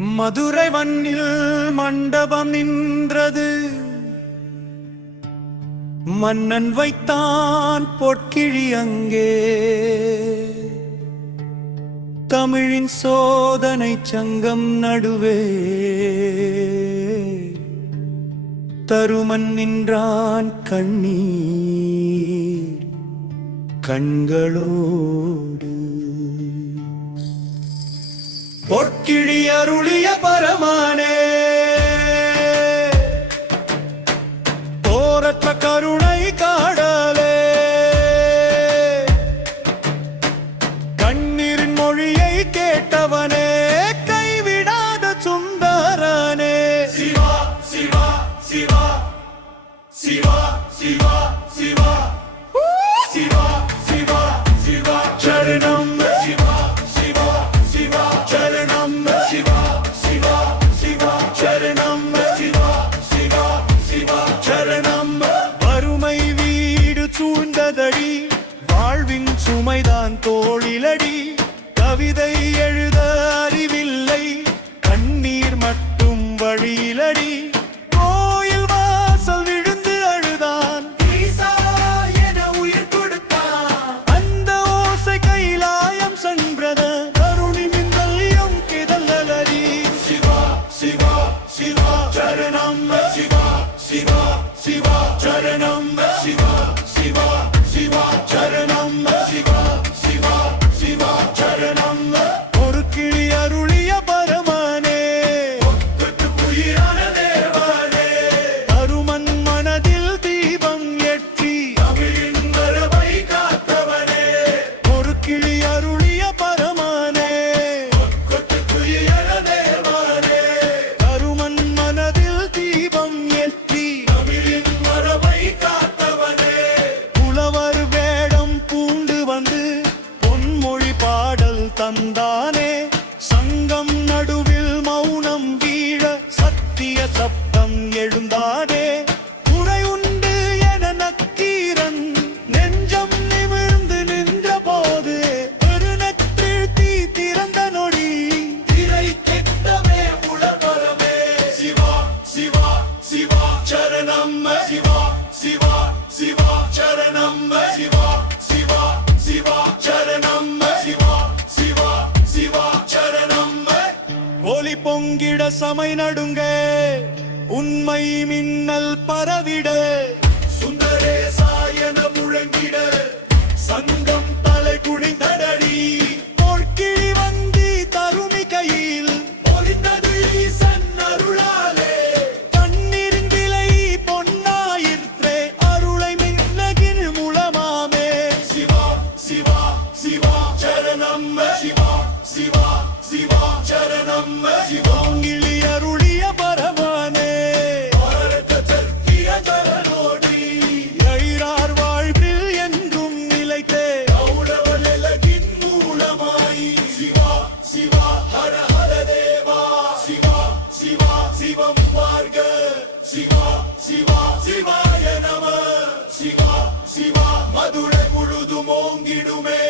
மதுரை வன்னில் மண்டபம் நின்றது, மன்னன் வைத்தான் பொற்கிழி அங்கே. தமிழின் சோதனை சங்கம் நடுவே தருமன் நின்றான் கண்ணீர் கண்களோடு. பொற்கிழி அருளிய பரமானே, போரற்ற கருணை காடலே, கண்ணீரின் மொழியை கேட்டவனே, கைவிடாத சுந்தரனே. சிவா சிவா சிவா சிவா சிவா சிவா சிவா சிவா சிவா சரணம். சிவா சிவா சிவா சரணம். சிவா சிவா சிவா சரணம். சிவா சிவா சிவா சரணம். வறுமை வீடு சூழ்ந்ததடி, வாழ்வின் சுமைதான் தோளிலடி. கவிதை எழுத அறிவில்லை, கண்ணீர் மட்டும் வழியிலடி. கோயில் வாசல் விழுந்து அழுதான், ஈசா என உயிர் கொடுத்தான். அந்த ஓசை கைலாயம் சென்றது, கருணி மின்னல் எம் கிதழலடி. சிவா சிவா சிவா சரணம். சிவா சிவா சிவா சரணம். சிவா சிவா சிவா சரணம். சிவா சிவா சிவா சரணம். ஒரு கிளி அருளிய பரமானே, உயிரான தேவனே, அருமன் மனதில் தீபம் ஏற்றி தமிழின் மரபை காத்தவனே. ஒரு கிளி அருளிய பரமானே, உயிரான தேவனே, அருமன் மனதில் தீபம் ஏற்றி தமிழின் மரபை காத்தவனே. புலவர் வேடம் பூண்டு வந்து பொன்மொழி பாடல் தந்தானே. சங்கம் நடுவில் மௌனம் வீழ சத்திய சப்தம் எழுந்தானே. குறை உண்டு என நக்கீரன் நெஞ்சம் நிமிர்ந்து நின்ற போது, பெருநெற்றில் தீ திறந்த நொடி, திரை கெட்டமே உளமரமே. சிவா சிவா சிவா சரணம். சிவா சிவா சிவா சரணம். சிவா சிவா சிவா சரணம். சிவா சிவா சிவா சரணம். ஒலி பொங்கிட சமை நடுங்க, உண்மை மின்னல் பரவிட, சுந்தரேசா என முழங்கிட, சங்கம் தலை குனிந்தடடி. பொற்கிழி வந்தி தருமி கையில் பொலிந்தது ஈசன் அருளாலே. கண்ணீரின் விலை பொன்னாயிற்றே, அருளை மின்னகின் முழமாமே. சிவா சிவா சிவா சரணம். சிவா சிவா சிவா சரணம். சிவாங்கிலி அருளிய பரமானே, பாரத சத்திய சரணோடி. எழிலார் வாழ்வில் என்றும் நிலைத்தே, கௌரவலகின் மூலமாய். சிவா சிவா ஹர ஹர தேவா. சிவா சிவா சிவம் மார்க. சிவா சிவா சிவாய நம. சிவா சிவா மதுரை முழுதும் ஓங்கிடுமே.